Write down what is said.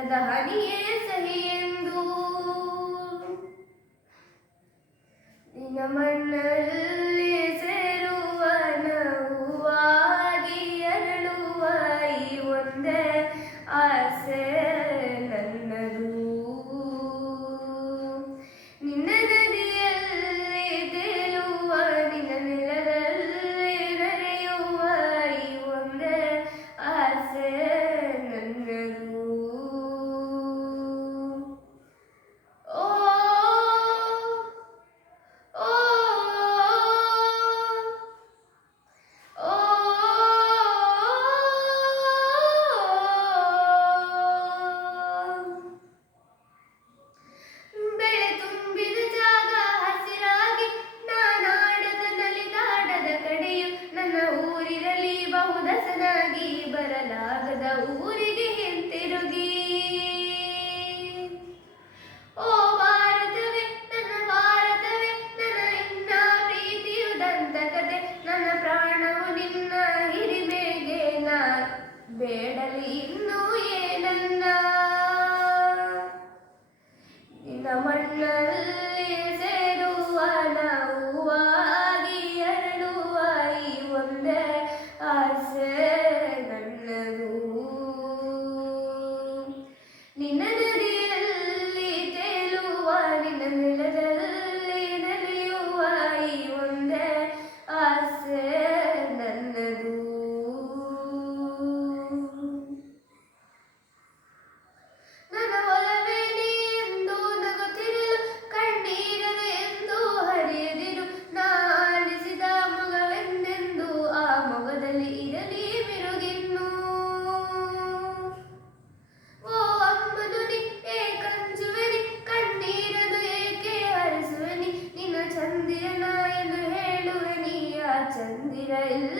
ರಕ್ತದ ಹನಿಯೇ ಸಹಿ ಎಂದು. ನಿನ್ನ ಸೇರುವ ನಗುವಾಗಿ ಅರಳುವ ಈ ಒಂದೇ ಆಸೆ. Yeah.